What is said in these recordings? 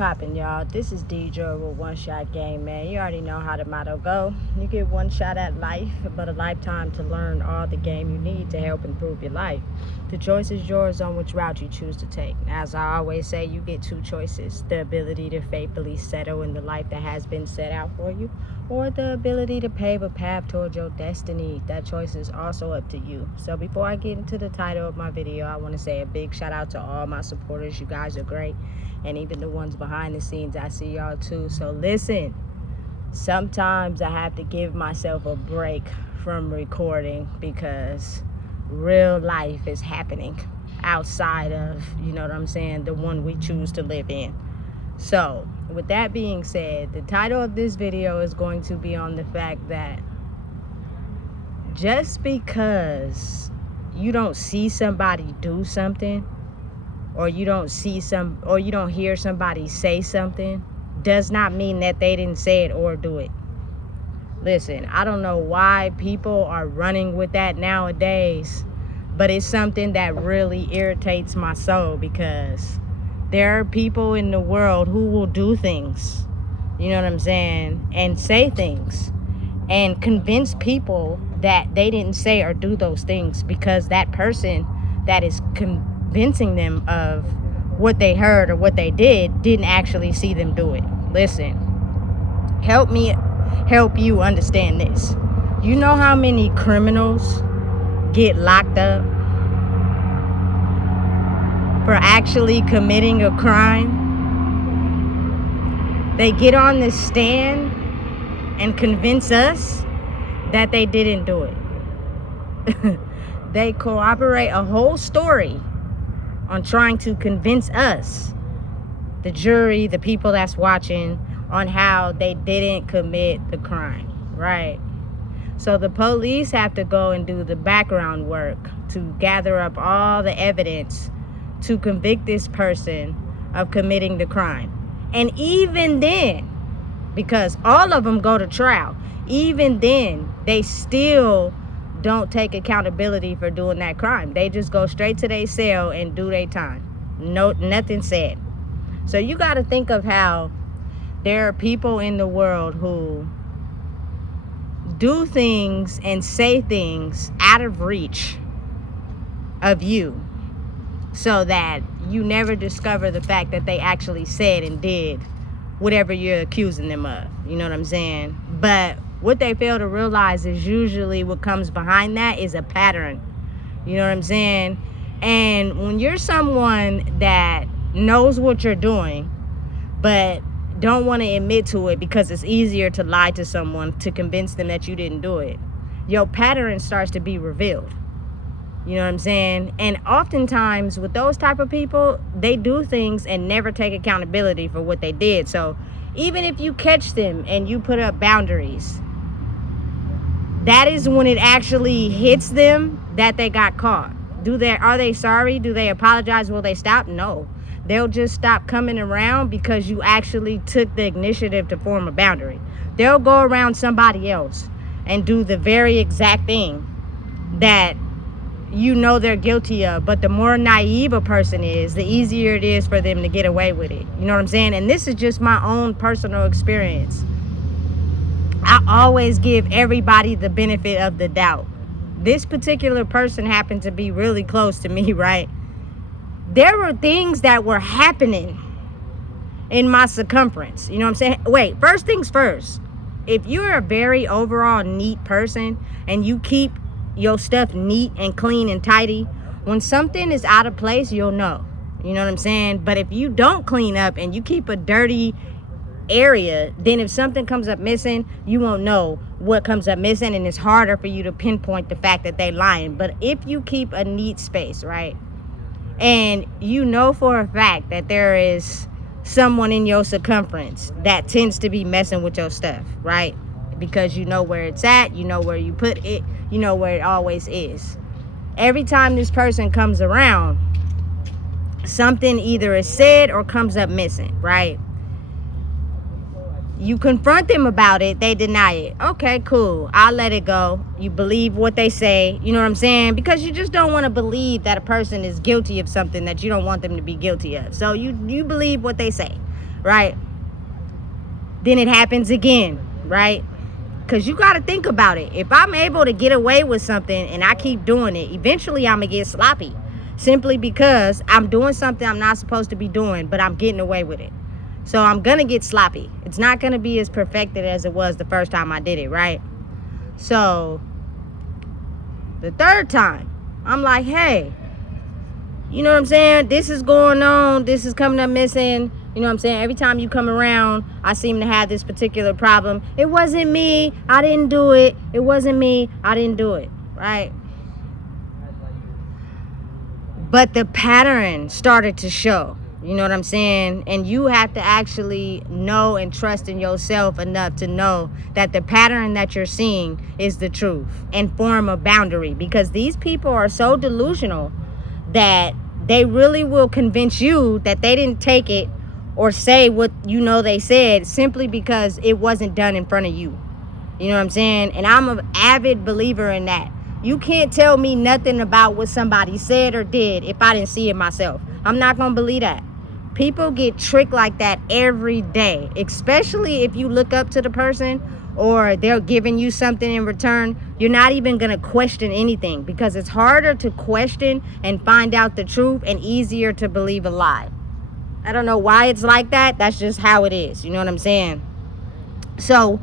poppin', y'all? This is Deidre with One Shot Game, man. You already know how the motto go. You get one shot at life, but a lifetime to learn all the game you need to help improve your life. The choice is yours on which route you choose to take. As I always say, you get two choices: the ability to faithfully settle in the life that has been set out for you, or the ability to pave a path towards your destiny. That choice is also up to you. So before I get into the title of my video, I want to say a big shout out to all my supporters. You guys are great. And even the ones behind the scenes, I see y'all too. So listen, sometimes I have to give myself a break from recording because real life is happening outside of, you know what I'm saying, the one we choose to live in. So with that being said, the title of this video is going to be on the fact that just because you don't see somebody do something, or you don't hear somebody say something, does not mean that they didn't say it or do it. Listen, I don't know why people are running with that nowadays, but it's something that really irritates my soul, because there are people in the world who will do things, you know what I'm saying, and say things and convince people that they didn't say or do those things, because that person that is convincing them of what they heard or what they didn't actually see them do it. Listen, help me help you understand this. You know how many criminals get locked up for actually committing a crime? They get on the stand and convince us that they didn't do it. They corroborate a whole story on trying to convince us, the jury, the people that's watching, on how they didn't commit the crime, right? So the police have to go and do the background work to gather up all the evidence to convict this person of committing the crime. And even then, because all of them go to trial, even then, they still don't take accountability for doing that crime. They just go straight to their cell and do their time. No, nothing said. So you got to think of how there are people in the world who do things and say things out of reach of you, so that you never discover the fact that they actually said and did whatever you're accusing them of. You know what I'm saying? But what they fail to realize is usually what comes behind that is a pattern. You know what I'm saying? And when you're someone that knows what you're doing, but don't want to admit to it because it's easier to lie to someone to convince them that you didn't do it, your pattern starts to be revealed. You know what I'm saying? And oftentimes with those type of people, they do things and never take accountability for what they did. So even if you catch them and you put up boundaries, that is when it actually hits them that they got caught. Are they sorry? Do they apologize? Will they stop? No. They'll just stop coming around because you actually took the initiative to form a boundary. They'll go around somebody else and do the very exact thing that you know they're guilty of. But the more naive a person is, the easier it is for them to get away with it. You know what I'm saying? And this is just my own personal experience. I always give everybody the benefit of the doubt. This particular person happened to be really close to me, right? There were things that were happening in my circumference. You know what I'm saying? Wait, first things first. If you're a very overall neat person and you keep your stuff neat and clean and tidy, when something is out of place, you'll know. You know what I'm saying? But if you don't clean up and you keep a dirty area, then if something comes up missing, you won't know what comes up missing, and it's harder for you to pinpoint the fact that they lying. But if you keep a neat space, right, and you know for a fact that there is someone in your circumference that tends to be messing with your stuff, right, because you know where it's at, you know where you put it, you know where it always is. Every time this person comes around, something either is said or comes up missing, right? You confront them about it, they deny it. Okay, cool, I'll let it go. You believe what they say, you know what I'm saying? Because you just don't want to believe that a person is guilty of something that you don't want them to be guilty of. So you believe what they say. right? Then it happens again, right? Because you got to think about it. If I'm able to get away with something and I keep doing it, eventually I'm going to get sloppy. Simply because I'm doing something I'm not supposed to be doing, but I'm getting away with it. So I'm going to get sloppy. It's not going to be as perfected as it was the first time I did it, right? So the third time, I'm like, hey, you know what I'm saying? This is going on. This is coming up missing. You know what I'm saying? Every time you come around, I seem to have this particular problem. It wasn't me. I didn't do it. It wasn't me. I didn't do it. Right? But the pattern started to show. You know what I'm saying? And you have to actually know and trust in yourself enough to know that the pattern that you're seeing is the truth and form a boundary, because these people are so delusional that they really will convince you that they didn't take it or say what you know they said simply because it wasn't done in front of you. You know what I'm saying? And I'm an avid believer in that. You can't tell me nothing about what somebody said or did if I didn't see it myself. I'm not going to believe that. People get tricked like that every day, especially if you look up to the person or they're giving you something in return. You're not even going to question anything, because it's harder to question and find out the truth and easier to believe a lie. I don't know why it's like that. That's just how it is. You know what I'm saying? So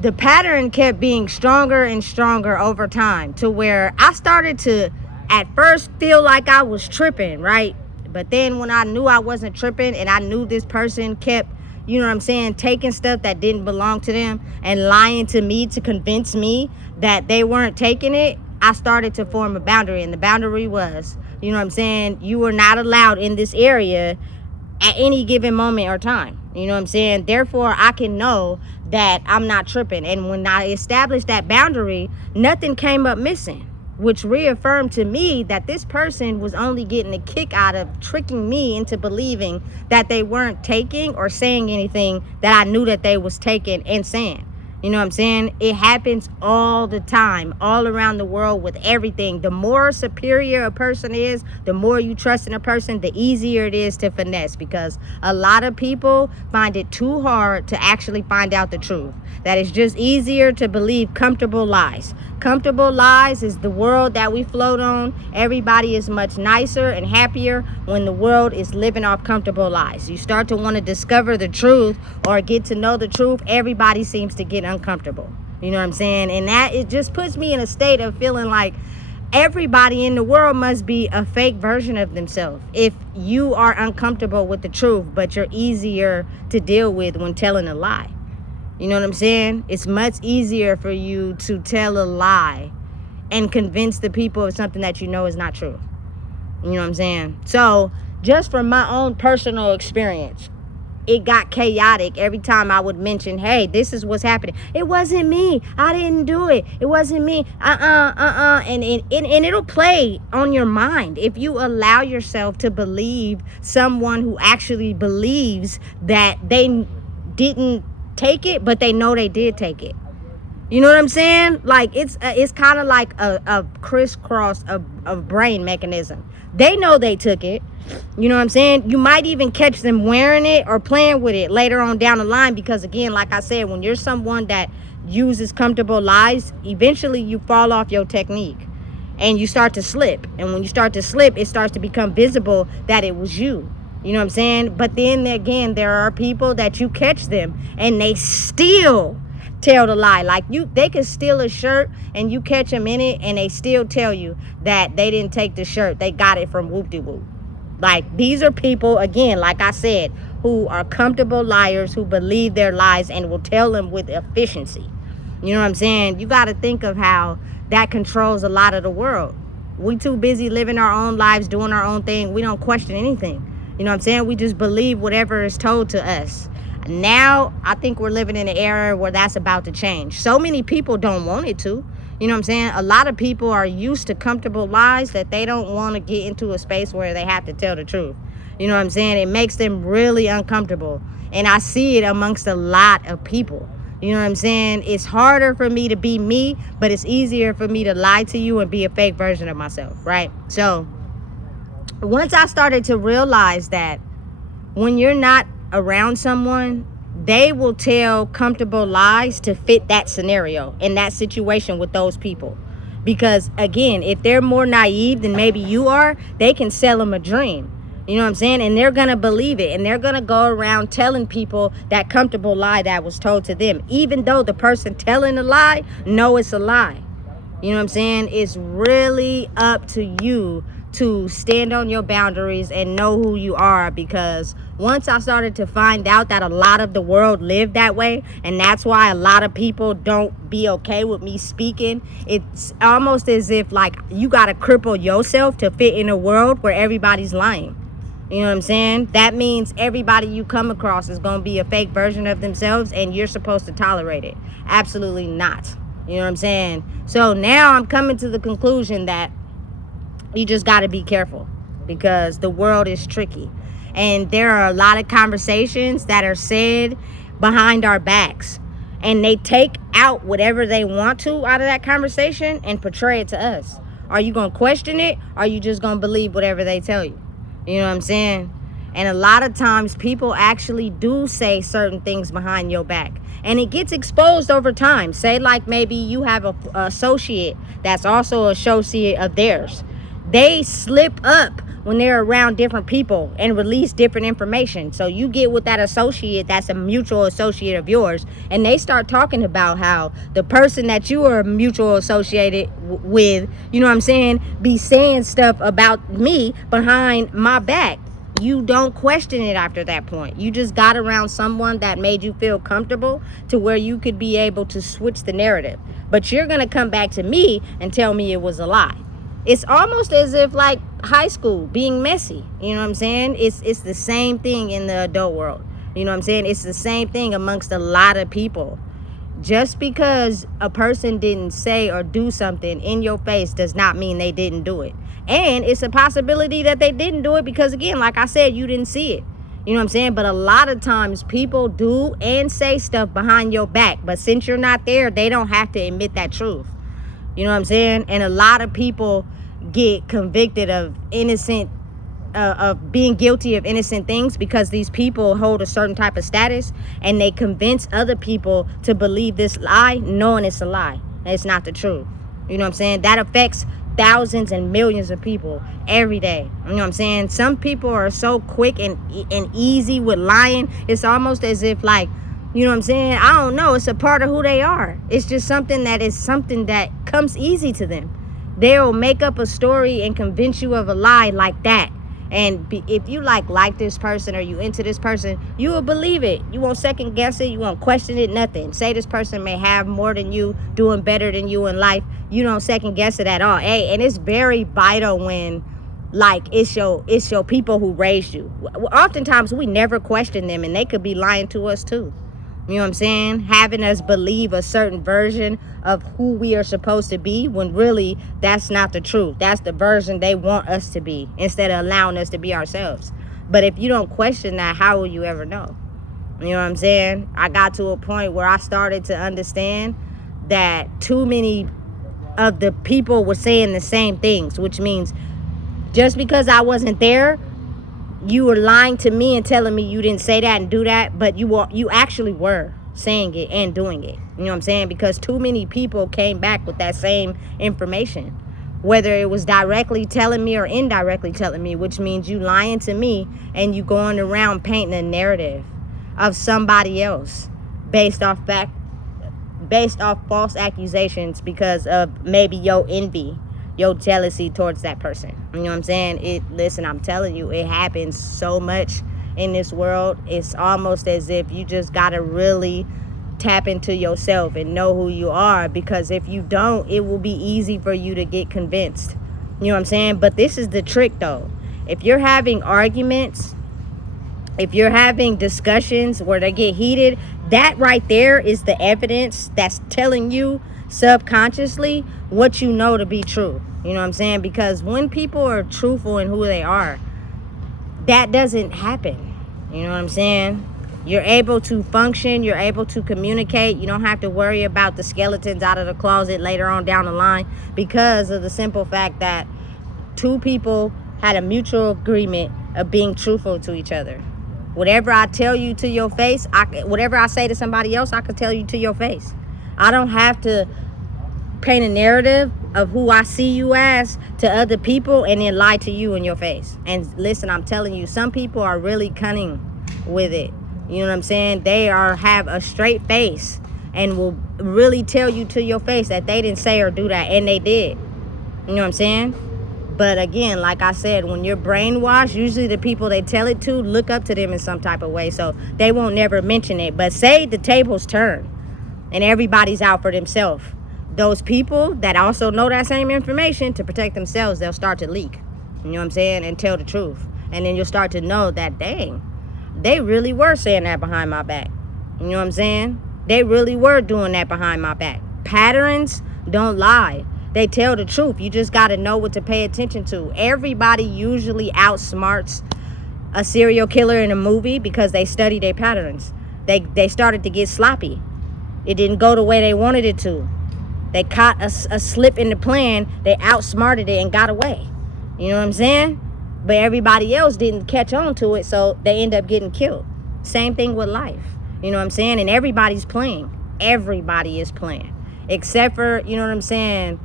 the pattern kept being stronger and stronger over time, to where I started to at first feel like I was tripping, right? But then when I knew I wasn't tripping and I knew this person kept, you know what I'm saying, taking stuff that didn't belong to them and lying to me to convince me that they weren't taking it, I started to form a boundary. And the boundary was, you know what I'm saying, you were not allowed in this area at any given moment or time. You know what I'm saying? Therefore, I can know that I'm not tripping. And when I established that boundary, nothing came up missing, which reaffirmed to me that this person was only getting a kick out of tricking me into believing that they weren't taking or saying anything that I knew that they was taking and saying. You know what I'm saying? It happens all the time, all around the world with everything. The more superior a person is, the more you trust in a person, the easier it is to finesse, because a lot of people find it too hard to actually find out the truth. That it's just easier to believe comfortable lies. Comfortable lies is the world that we float on. Everybody is much nicer and happier when the world is living off comfortable lies. You start to want to discover the truth or get to know the truth, everybody seems to get uncomfortable. You know what I'm saying? And that, it just puts me in a state of feeling like everybody in the world must be a fake version of themselves if you are uncomfortable with the truth, but you're easier to deal with when telling a lie. You know what I'm saying? It's much easier for you to tell a lie and convince the people of something that you know is not true. You know what I'm saying? So just from my own personal experience, it got chaotic every time I would mention, hey, this is what's happening. It wasn't me. I didn't do it. It wasn't me. And it'll play on your mind if you allow yourself to believe someone who actually believes that they didn't take it, but they know they did take it. You know what I'm saying? Like, it's kind of like a crisscross of brain mechanism. They know they took it. You know what I'm saying? You might even catch them wearing it or playing with it later on down the line, because again, like I said, when you're someone that uses comfortable lies, eventually you fall off your technique and you start to slip. And when you start to slip, it starts to become visible that it was you. You know what I'm saying? But then again, there are people that you catch them and they still tell the lie. Like, they could steal a shirt and you catch them in it and they still tell you that they didn't take the shirt. They got it from whoop-de-whoop. Like, these are people, again, like I said, who are comfortable liars, who believe their lies and will tell them with efficiency. You know what I'm saying? You got to think of how that controls a lot of the world. We too busy living our own lives, doing our own thing. We don't question anything. You know what I'm saying? We just believe whatever is told to us. Now, I think we're living in an era where that's about to change. So many people don't want it to. You know what I'm saying? A lot of people are used to comfortable lies that they don't want to get into a space where they have to tell the truth. You know what I'm saying? It makes them really uncomfortable. And I see it amongst a lot of people. You know what I'm saying? It's harder for me to be me, but it's easier for me to lie to you and be a fake version of myself, right? So once I started to realize that when you're not around someone, they will tell comfortable lies to fit that scenario in that situation with those people. Because again, if they're more naive than maybe you are, they can sell them a dream. You know what I'm saying? And they're going to believe it. And they're going to go around telling people that comfortable lie that was told to them. Even though the person telling the lie know it's a lie. You know what I'm saying? It's really up to you to stand on your boundaries and know who you are. Because once I started to find out that a lot of the world lived that way, and that's why a lot of people don't be okay with me speaking, it's almost as if like you got to cripple yourself to fit in a world where everybody's lying. You know what I'm saying? That means everybody you come across is going to be a fake version of themselves, and you're supposed to tolerate it. Absolutely not. You know what I'm saying? So now I'm coming to the conclusion that you just got to be careful, because the world is tricky. And there are a lot of conversations that are said behind our backs, and they take out whatever they want to out of that conversation and portray it to us. Are you going to question it? Or are you just going to believe whatever they tell you? You know what I'm saying? And a lot of times people actually do say certain things behind your back, and it gets exposed over time. Say like maybe you have a associate that's also an associate of theirs. They slip up when they're around different people and release different information. So you get with that associate that's a mutual associate of yours, and they start talking about how the person that you are mutual associated with, you know what I'm saying, be saying stuff about me behind my back. You don't question it after that point. You just got around someone that made you feel comfortable to where you could be able to switch the narrative. But you're going to come back to me and tell me it was a lie. It's almost as if like high school being messy. You know what I'm saying? It's the same thing in the adult world. You know what I'm saying? It's the same thing amongst a lot of people. Just because a person didn't say or do something in your face does not mean they didn't do it. And it's a possibility that they didn't do it because, again, like I said, you didn't see it. You know what I'm saying? But a lot of times people do and say stuff behind your back. But since you're not there, they don't have to admit that truth. You know what I'm saying? And a lot of people get convicted of being guilty of innocent things because these people hold a certain type of status, and they convince other people to believe this lie knowing it's a lie. It's not the truth. You know what I'm saying? That affects thousands and millions of people every day. You know what I'm saying? Some people are so quick and easy with lying. It's almost as if like, you know what I'm saying? I don't know. It's a part of who they are. It's just something that comes easy to them. They'll make up a story and convince you of a lie like that. And if you like this person or you into this person, you will believe it. You won't second guess it. You won't question it, nothing. Say this person may have more than you, doing better than you in life. You don't second guess it at all. Hey, and it's very vital when like it's your people who raised you. Oftentimes we never question them, and they could be lying to us too. You know what I'm saying? Having us believe a certain version of who we are supposed to be when really that's not the truth. That's the version they want us to be instead of allowing us to be ourselves. But if you don't question that, how will you ever know? You know what I'm saying? I got to a point where I started to understand that too many of the people were saying the same things, which means just because I wasn't there, you were lying to me and telling me you didn't say that and do that, but you actually were saying it and doing it. You know what I'm saying? Because too many people came back with that same information, whether it was directly telling me or indirectly telling me, which means you lying to me and you going around painting a narrative of somebody else based off false accusations because of maybe your envy, your jealousy towards that person. You know what I'm saying? Listen, I'm telling you, it happens so much in this world. It's almost as if you just gotta really tap into yourself and know who you are, because if you don't, it will be easy for you to get convinced. You know what I'm saying? But this is the trick though. If you're having arguments, if you're having discussions where they get heated, that right there is the evidence that's telling you subconsciously what you know to be true. You know what I'm saying? Because when people are truthful in who they are, that doesn't happen. You know what I'm saying? You're able to function. You're able to communicate. You don't have to worry about the skeletons out of the closet later on down the line, because of the simple fact that two people had a mutual agreement of being truthful to each other. Whatever I tell you to your face, whatever I say to somebody else, I could tell you to your face. I don't have to paint a narrative of who I see you as to other people and then lie to you in your face. And listen, I'm telling you, some people are really cunning with it. You know what I'm saying? They have a straight face and will really tell you to your face that they didn't say or do that, and they did. You know what I'm saying? But again, like I said, when you're brainwashed, usually the people they tell it to look up to them in some type of way, so they won't never mention it. But say the tables turn and everybody's out for themselves, those people that also know that same information, to protect themselves, they'll start to leak. You know what I'm saying? And tell the truth. And then you'll start to know that, dang, they really were saying that behind my back. You know what I'm saying? They really were doing that behind my back. Patterns don't lie. They tell the truth. You just got to know what to pay attention to. Everybody usually outsmarts a serial killer in a movie because they study their patterns. They started to get sloppy. It didn't go the way they wanted it to. They caught a slip in the plan. They outsmarted it and got away. You know what I'm saying? But everybody else didn't catch on to it, so they end up getting killed. Same thing with life. You know what I'm saying? And everybody's playing. Everybody is playing. Except for, you know what I'm saying,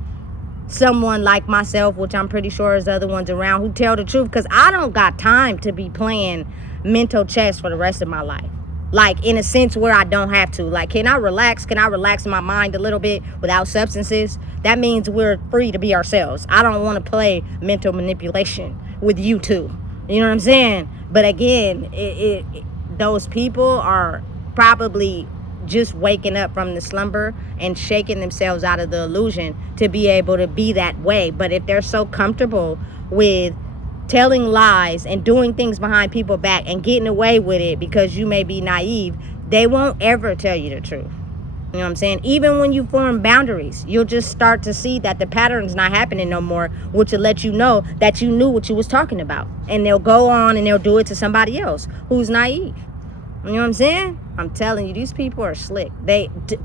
someone like myself, which I'm pretty sure is other ones around, who tell the truth, because I don't got time to be playing mental chess for the rest of my life. Like, in a sense where I don't have to. Like, can I relax? Can I relax my mind a little bit without substances? That means we're free to be ourselves. I don't want to play mental manipulation with you two. You know what I'm saying? But again, those people are probably just waking up from the slumber and shaking themselves out of the illusion to be able to be that way. But if they're so comfortable with telling lies and doing things behind people's back and getting away with it because you may be naive, they won't ever tell you the truth. You know what I'm saying? Even when you form boundaries, you'll just start to see that the pattern's not happening no more, which will let you know that you knew what you was talking about. And they'll go on and they'll do it to somebody else who's naive. You know what I'm saying? I'm telling you, these people are slick.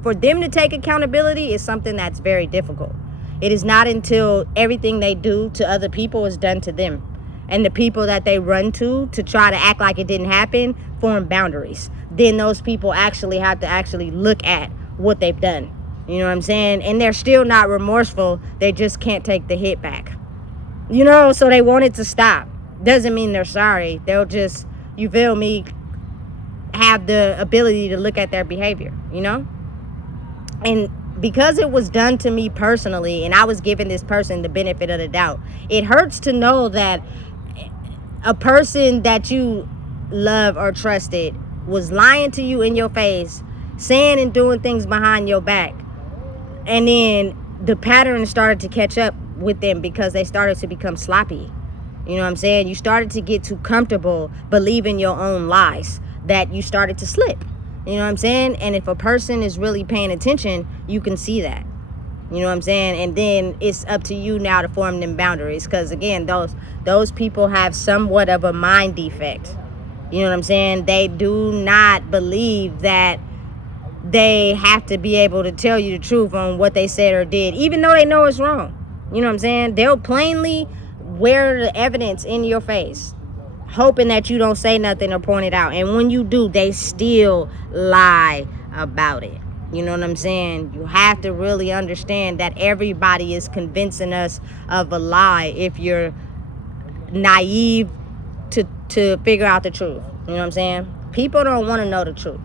For them to take accountability is something that's very difficult. It is not until everything they do to other people is done to them. And the people that they run to try to act like it didn't happen form boundaries. Then those people actually have to actually look at what they've done. You know what I'm saying? And they're still not remorseful. They just can't take the hit back. You know, so they want it to stop. Doesn't mean they're sorry. They'll just, you feel me, have the ability to look at their behavior, you know? And because it was done to me personally, and I was giving this person the benefit of the doubt, it hurts to know that a person that you love or trusted was lying to you in your face, saying and doing things behind your back. And then the pattern started to catch up with them because they started to become sloppy. You know what I'm saying? You started to get too comfortable believing your own lies that you started to slip. You know what I'm saying? And if a person is really paying attention, you can see that. You know what I'm saying? And then it's up to you now to form them boundaries. Because again, those people have somewhat of a mind defect. You know what I'm saying? They do not believe that they have to be able to tell you the truth on what they said or did, even though they know it's wrong. You know what I'm saying? They'll plainly wear the evidence in your face, hoping that you don't say nothing or point it out. And when you do, they still lie about it. You know what I'm saying? You have to really understand that everybody is convincing us of a lie if you're naive to figure out the truth. You know what I'm saying? People don't want to know the truth.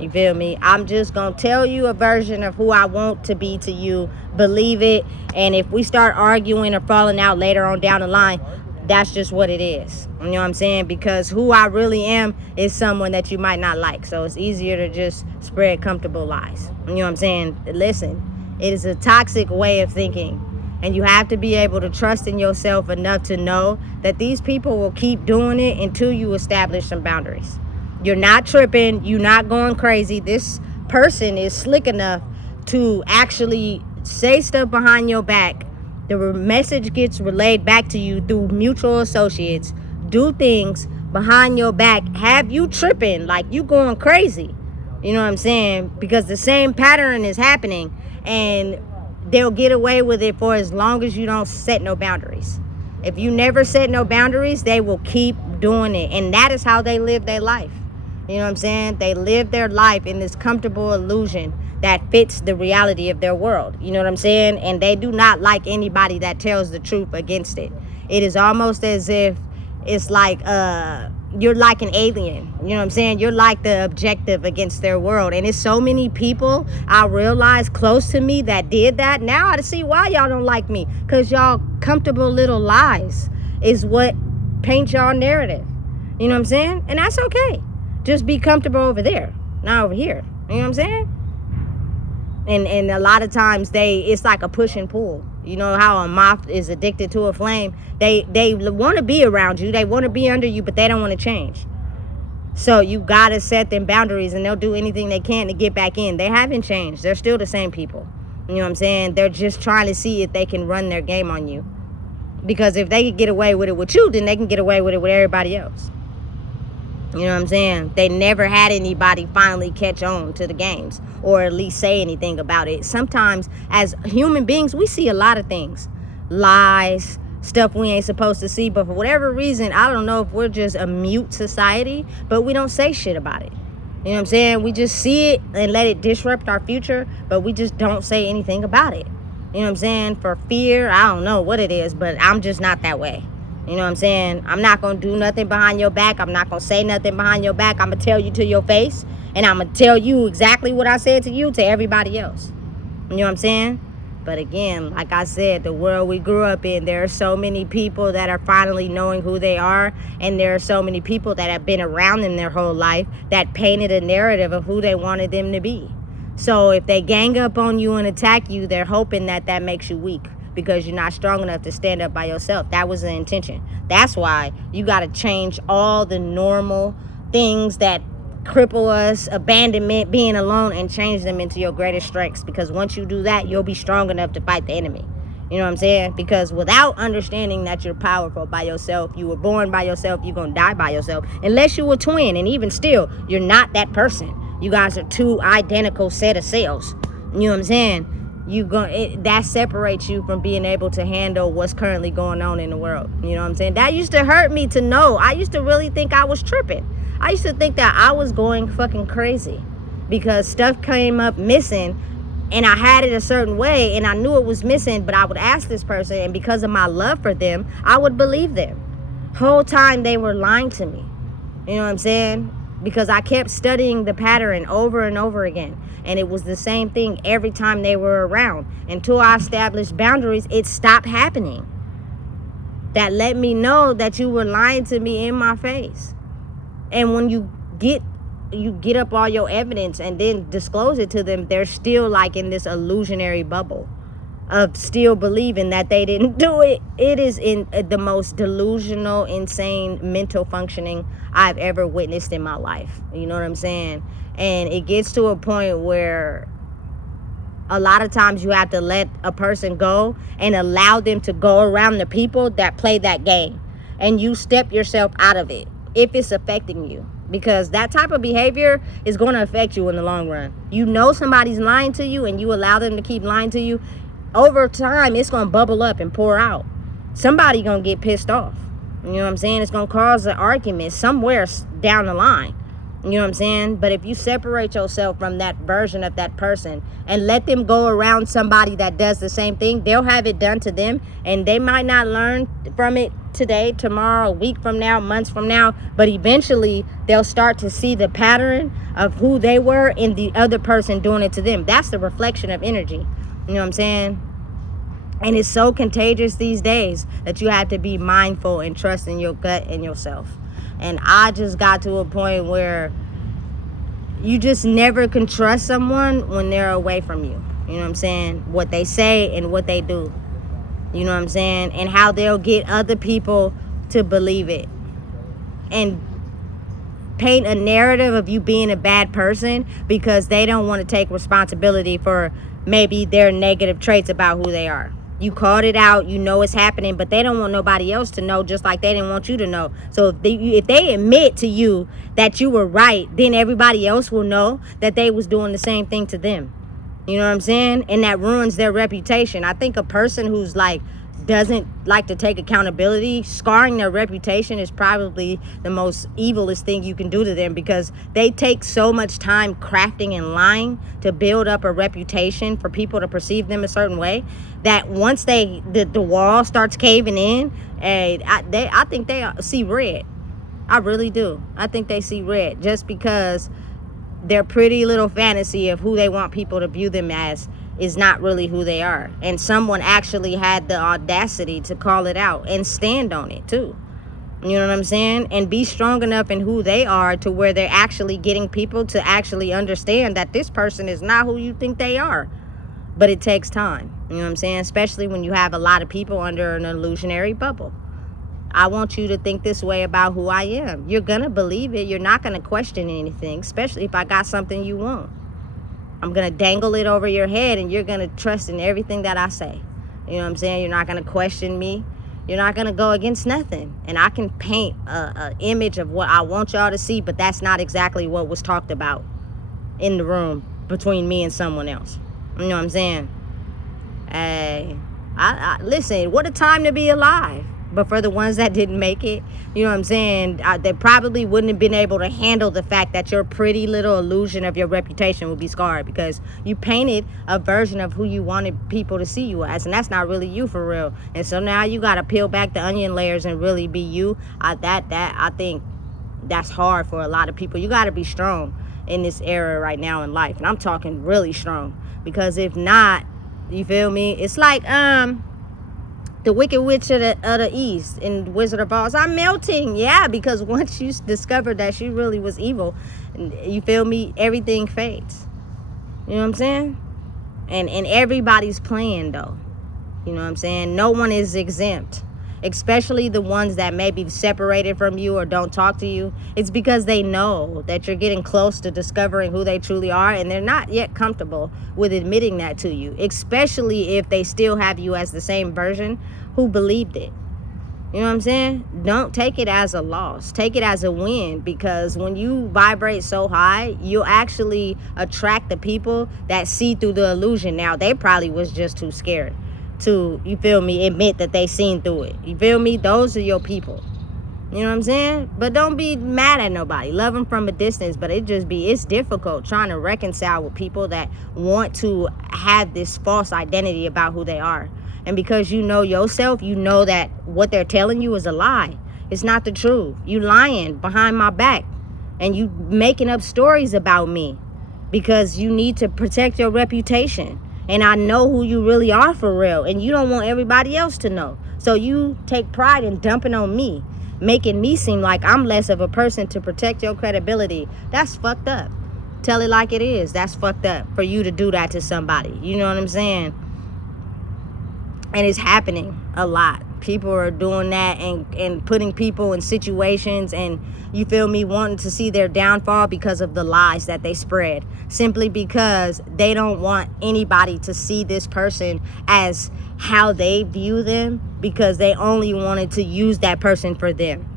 You feel me? I'm just going to tell you a version of who I want to be to you. Believe it. And if we start arguing or falling out later on down the line, that's just what it is. You know what I'm saying? Because who I really am is someone that you might not like. So it's easier to just spread comfortable lies. You know what I'm saying? Listen, it is a toxic way of thinking. And you have to be able to trust in yourself enough to know that these people will keep doing it until you establish some boundaries. You're not tripping. You're not going crazy. This person is slick enough to actually say stuff behind your back. The message gets relayed back to you through mutual associates. Do things behind your back. Have you tripping like you going crazy. You know what I'm saying? Because the same pattern is happening. And they'll get away with it for as long as you don't set no boundaries. If you never set no boundaries, they will keep doing it. And that is how they live their life. You know what I'm saying? They live their life in this comfortable illusion that fits the reality of their world. You know what I'm saying? And they do not like anybody that tells the truth against it. It is almost as if it's like you're like an alien. You know what I'm saying? You're like the objective against their world. And it's so many people I realized close to me that did that. Now I see why y'all don't like me. Because y'all comfortable little lies is what paints y'all narrative. You know what I'm saying? And that's okay. Just be comfortable over there, not over here. You know what I'm saying? And a lot of times it's like a push and pull. You know how a moth is addicted to a flame? They want to be around you. They want to be under you, but they don't want to change. So you got to set them boundaries, and they'll do anything they can to get back in. They haven't changed. They're still the same people. You know what I'm saying? They're just trying to see if they can run their game on you. Because if they can get away with it with you, then they can get away with it with everybody else. You know what I'm saying? They never had anybody finally catch on to the games or at least say anything about it. Sometimes as human beings, we see a lot of things. Lies, stuff we ain't supposed to see. But for whatever reason, I don't know if we're just a mute society, but we don't say shit about it. You know what I'm saying? We just see it and let it disrupt our future, but we just don't say anything about it. You know what I'm saying? For fear, I don't know what it is, but I'm just not that way. You know what I'm saying? I'm not going to do nothing behind your back. I'm not going to say nothing behind your back. I'm going to tell you to your face. And I'm going to tell you exactly what I said to you to everybody else. You know what I'm saying? But again, like I said, the world we grew up in, there are so many people that are finally knowing who they are. And there are so many people that have been around them their whole life that painted a narrative of who they wanted them to be. So if they gang up on you and attack you, they're hoping that makes you weak, because you're not strong enough to stand up by yourself. That was the intention. That's why you got to change all the normal things that cripple us, abandonment, being alone, and change them into your greatest strengths. Because once you do that, you'll be strong enough to fight the enemy. You know what I'm saying? Because without understanding that you're powerful by yourself, you were born by yourself, you're going to die by yourself. Unless you were twin, and even still, you're not that person. You guys are two identical set of cells. You know what I'm saying? That separates you from being able to handle what's currently going on in the world. You know what I'm saying? That used to hurt me to know. I used to really think I was tripping. I used to think that I was going fucking crazy because stuff came up missing and I had it a certain way and I knew it was missing, but I would ask this person, and because of my love for them, I would believe them. Whole time they were lying to me. You know what I'm saying? Because I kept studying the pattern over and over again. And it was the same thing every time they were around. Until I established boundaries, it stopped happening. That let me know that you were lying to me in my face. And when you get up all your evidence and then disclose it to them, they're still like in this illusionary bubble of still believing that they didn't do it. It is in the most delusional, insane mental functioning I've ever witnessed in my life. You know what I'm saying? And it gets to a point where a lot of times you have to let a person go and allow them to go around the people that play that game. And you step yourself out of it if it's affecting you. Because that type of behavior is going to affect you in the long run. You know somebody's lying to you and you allow them to keep lying to you. Over time, it's going to bubble up and pour out. Somebody going to get pissed off. You know what I'm saying? It's going to cause an argument somewhere down the line. You know what I'm saying? But if you separate yourself from that version of that person and let them go around somebody that does the same thing, they'll have it done to them. And they might not learn from it today, tomorrow, a week from now, months from now. But eventually, they'll start to see the pattern of who they were in the other person doing it to them. That's the reflection of energy. You know what I'm saying? And it's so contagious these days that you have to be mindful and trust in your gut and yourself. And I just got to a point where you just never can trust someone when they're away from you. You know what I'm saying? What they say and what they do. You know what I'm saying? And how they'll get other people to believe it. And paint a narrative of you being a bad person because they don't want to take responsibility for maybe their negative traits about who they are. You called it out, you know it's happening, but they don't want nobody else to know, just like they didn't want you to know. So if they admit to you that you were right, then everybody else will know that they was doing the same thing to them. You know what I'm saying? And that ruins their reputation. I think a person who's like doesn't like to take accountability, scarring their reputation is probably the most evilest thing you can do to them, because they take so much time crafting and lying to build up a reputation for people to perceive them a certain way, that once the wall starts caving in, I think they see red. I really do. I think they see red, just because their pretty little fantasy of who they want people to view them as is not really who they are. And someone actually had the audacity to call it out and stand on it too. You know what I'm saying? And be strong enough in who they are to where they're actually getting people to actually understand that this person is not who you think they are. But it takes time. You know what I'm saying? Especially when you have a lot of people under an illusionary bubble. I want you to think this way about who I am. You're going to believe it. You're not going to question anything, especially if I got something you want. I'm going to dangle it over your head, and you're going to trust in everything that I say. You know what I'm saying? You're not going to question me. You're not going to go against nothing. And I can paint an image of what I want y'all to see, but that's not exactly what was talked about in the room between me and someone else. You know what I'm saying? Hey, listen, what a time to be alive. But for the ones that didn't make it, you know what I'm saying, they probably wouldn't have been able to handle the fact that your pretty little illusion of your reputation would be scarred, because you painted a version of who you wanted people to see you as, and that's not really you for real. And so now you got to peel back the onion layers and really be you. I think that's hard for a lot of people. You got to be strong in this era right now in life, and I'm talking really strong, because if not, you feel me? It's like the Wicked Witch of the East in Wizard of Oz. I'm melting, yeah, because once you discovered that she really was evil, you feel me, everything fades. You know what I'm saying? And everybody's playing though. You know what I'm saying? No one is exempt, especially the ones that may be separated from you or don't talk to you. It's because they know that you're getting close to discovering who they truly are, and they're not yet comfortable with admitting that to you, especially if they still have you as the same version who believed it. You know what I'm saying? Don't take it as a loss. Take it as a win, because when you vibrate so high, you'll actually attract the people that see through the illusion. Now, they probably was just too scared to, you feel me, admit that they seen through it. You feel me? Those are your people. You know what I'm saying? But don't be mad at nobody. Love them from a distance. But it's difficult trying to reconcile with people that want to have this false identity about who they are. And because you know yourself, you know that what they're telling you is a lie. It's not the truth. You lying behind my back, and you making up stories about me because you need to protect your reputation. And I know who you really are for real, and you don't want everybody else to know. So you take pride in dumping on me, making me seem like I'm less of a person to protect your credibility. That's fucked up. Tell it like it is. That's fucked up for you to do that to somebody. You know what I'm saying? And it's happening a lot. People are doing that and putting people in situations, and you feel me, wanting to see their downfall because of the lies that they spread, simply because they don't want anybody to see this person as how they view them, because they only wanted to use that person for them.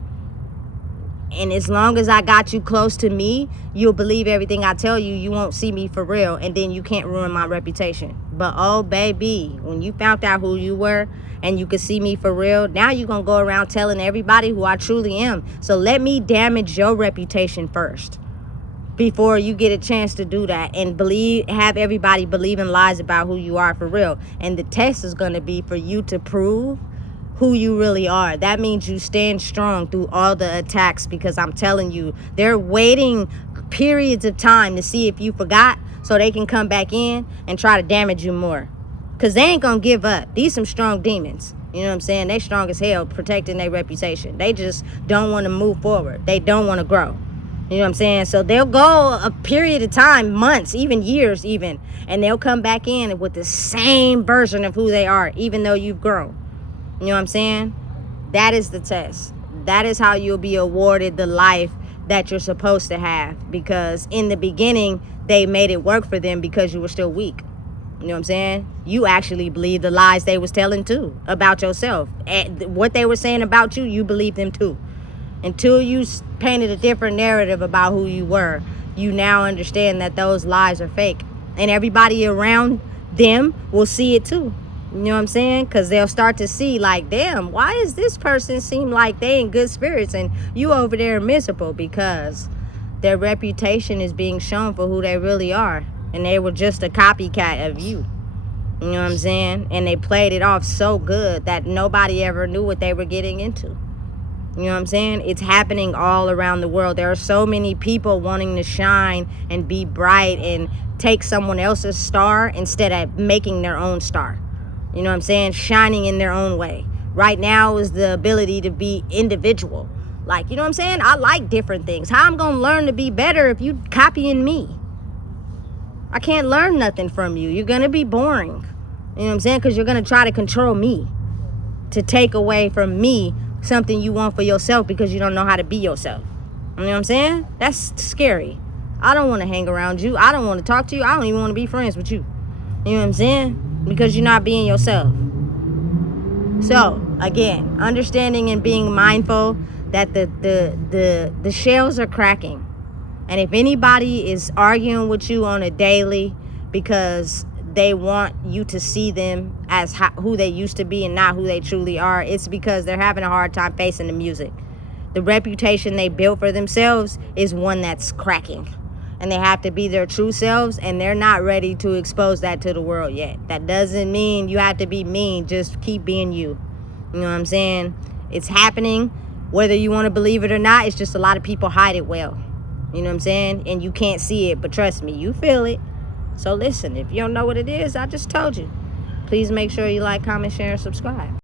And as long as I got you close to me, you'll believe everything I tell you. You won't see me for real, and then you can't ruin my reputation. But oh baby, when you found out who you were and you could see me for real, now you're gonna go around telling everybody who I truly am. So let me damage your reputation first before you get a chance to do that and have everybody believing lies about who you are for real. And the test is gonna be for you to prove who you really are. That means you stand strong through all the attacks, because I'm telling you, they're waiting periods of time to see if you forgot, so they can come back in and try to damage you more, because they ain't gonna give up. These some strong demons. You know what I'm saying? They strong as hell protecting their reputation. They just don't want to move forward. They don't want to grow. You know what I'm saying? So they'll go a period of time, months, even years even, and they'll come back in with the same version of who they are, even though you've grown. You know what I'm saying? That is the test. That is how you'll be awarded the life that you're supposed to have. Because in the beginning, they made it work for them because you were still weak. You know what I'm saying? You actually believed the lies they was telling too about yourself. And what they were saying about you, you believed them too. Until you painted a different narrative about who you were, you now understand that those lies are fake. And everybody around them will see it too. You know what I'm saying? Because they'll start to see like, damn, why is this person seem like they in good spirits and you over there miserable? Because their reputation is being shown for who they really are. And they were just a copycat of you. You know what I'm saying? And they played it off so good that nobody ever knew what they were getting into. You know what I'm saying? It's happening all around the world. There are so many people wanting to shine and be bright and take someone else's star instead of making their own star. You know what I'm saying? Shining in their own way. Right now is the ability to be individual. Like, you know what I'm saying? I like different things. How I'm going to learn to be better if you copying me? I can't learn nothing from you. You're going to be boring. You know what I'm saying? Because you're going to try to control me. To take away from me something you want for yourself because you don't know how to be yourself. You know what I'm saying? That's scary. I don't want to hang around you. I don't want to talk to you. I don't even want to be friends with you. You know what I'm saying? Because you're not being yourself. So, again, understanding and being mindful that the shells are cracking. And if anybody is arguing with you on a daily because they want you to see them as who they used to be and not who they truly are, it's because they're having a hard time facing the music. The reputation they built for themselves is one that's cracking. And they have to be their true selves, and they're not ready to expose that to the world yet. That doesn't mean you have to be mean. Just keep being you. You know what I'm saying? It's happening. Whether you want to believe it or not, it's just a lot of people hide it well. You know what I'm saying? And you can't see it, but trust me, you feel it. So listen, if you don't know what it is, I just told you. Please make sure you like, comment, share, and subscribe.